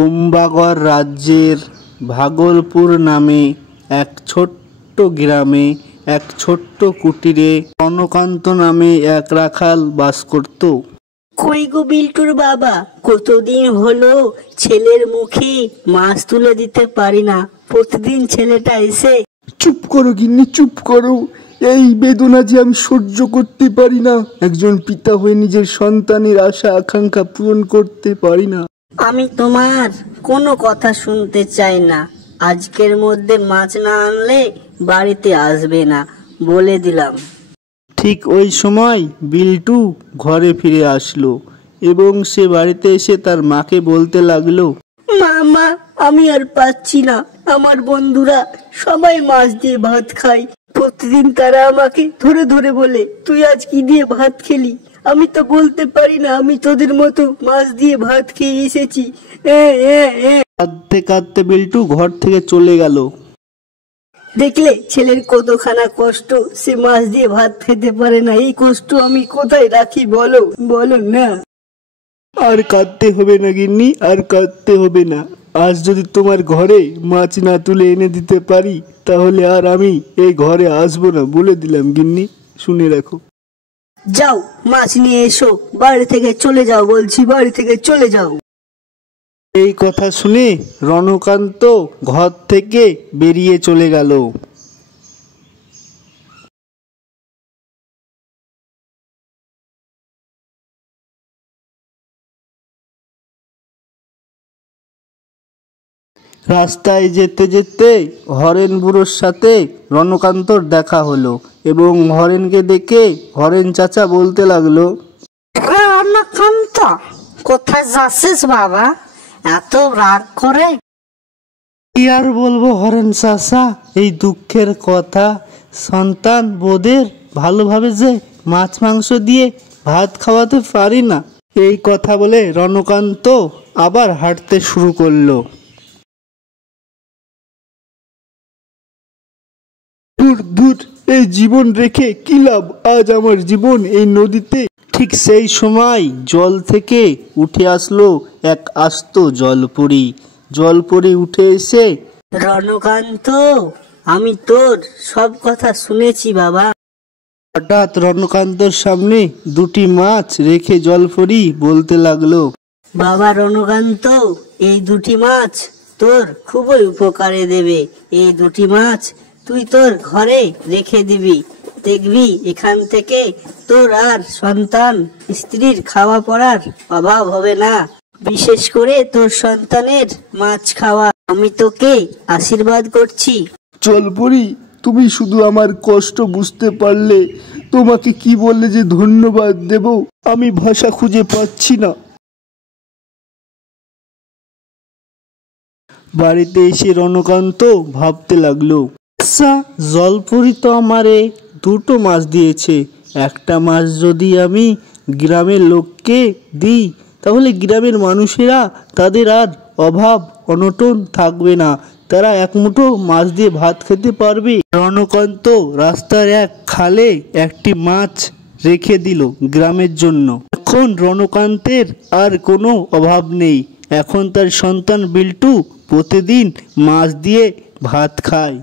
কুম্ভগড় রাজ্যের ভাগলপুর নামে এক ছোট্ট গ্রামে এক ছোট্ট কুটিরে রণকান্ত নামে এক রাখাল বাস করত। কই গো বিল্টুর বাবা, কতদিন হলো ছেলের মুখে মাছ তুলে দিতে পারি না। প্রতিদিন ছেলেটা এসে। চুপ করো গিন্নি, চুপ করো। এই বেদনা যে আমি সহ্য করতে পারি না। একজন পিতা হয়ে নিজের সন্তানের আশা আকাঙ্ক্ষা পূরণ করতে পারি না। আমি তোমার কোনো কথা শুনতে চাই না। আজকের মধ্যে মাছ না আনলে বাড়িতে আসবে না, বলে দিলাম। ঠিক ওই সময় বিল্টু ঘরে ফিরে আসলো এবং সে বাড়িতে এসে তার মাকে বলতে লাগলো, মা, আমি আর পাচ্ছি না। আমার বন্ধুরা সবাই মাছ দিয়ে ভাত খায়। প্রতিদিন তারা আমাকে ধরে ধরে বলে, তুই আজ কি দিয়ে ভাত খেলি? আমি তো বলতে পারি না আমি তোদের মতো মাছ দিয়ে ভাত খেয়ে এসেছি। কাঁদতে কাঁদতে বিল্টু ঘর থেকে চলে গেল। দেখলে ছেলের কতখানা কষ্ট, সে মাছ দিয়ে ভাত খেতে পারে না। এই কষ্ট আমি কোথায় রাখি বলো না। আর কাঁদতে হবে না গিন্নি, আর কাঁদতে হবে না। আজ যদি তোমার ঘরে মাছ না তুলে এনে দিতে পারি তাহলে আর আমি এই ঘরে আসবো না, বলে দিলাম গিন্নি, শুনে রাখো। যাও মাছ নিয়ে এসো, বাড়ি থেকে চলে যাও বলছি, বাড়ি থেকে চলে যাও। এই কথা শুনে রণকান্ত ঘর থেকে বেরিয়ে চলে গেল। রাস্তায় যেতে যেতে হরেন বুড়োর সাথে রণকান্তর দেখা হলো এবং হরেনকে দেখে হরেন চাচা বলতে লাগলো, রণকান্ত, কোথায় যাচ্ছিস বাবা, এত রাগ করে? কি আর বলবো হরেন চাচা, এই দুঃখের কথা, সন্তান বোধের ভালোভাবে যে মাছ মাংস দিয়ে ভাত খাওয়াতে পারি না। এই কথা বলে রণকান্ত আবার হাঁটতে শুরু করলো। দূর, এই জীবন রেখে কি লাভ? আজ আমার জীবন এই নদীতে। ঠিক সেই সময় জল থেকে উঠে আসলো এক আস্ত জলপরি। জলপরি উঠে এসে, রণকান্ত, আমি তোর সব কথা শুনেছি বাবা। হঠাৎ রণকান্তর সামনে দুটি মাছ রেখে জলপরি বলতে লাগলো, বাবা রণকান্ত, এই দুটি মাছ তোর খুবই উপকারে দেবে। এই দুটি মাছ তুই তোর ঘরে রেখে দিবি, দেখবি এখান থেকে তোর আর সন্তান স্ত্রীর খাওয়া পড়ার অভাব হবে না। বিশেষ করে তোর সন্তানের মাছ খাওয়া। আমি তোকে আশীর্বাদ করছি। জলপরি, তুমি শুধু আমার কষ্ট বুঝতে পারলে। তোমাকে কি বললে যে ধন্যবাদ দেব আমি ভাষা খুঁজে পাচ্ছি না। বাড়িতে এসে রণকান্ত ভাবতে লাগলো, আচ্ছা, জলপরি তো আমারে দুটো মাছ দিয়েছে। একটা মাছ যদি আমি গ্রামের লোককে দিই তাহলে গ্রামের মানুষেরা তাদের আর অভাব অনটন থাকবে না, তারা এক মুঠো মাছ দিয়ে ভাত খেতে পারবে। রণকান্ত রাস্তার এক খালে একটি মাছ রেখে দিল গ্রামের জন্য। এখন রণকান্তের আর কোনো অভাব নেই। এখন তার সন্তান বিল্টু প্রতিদিন মাছ দিয়ে ভাত খায়।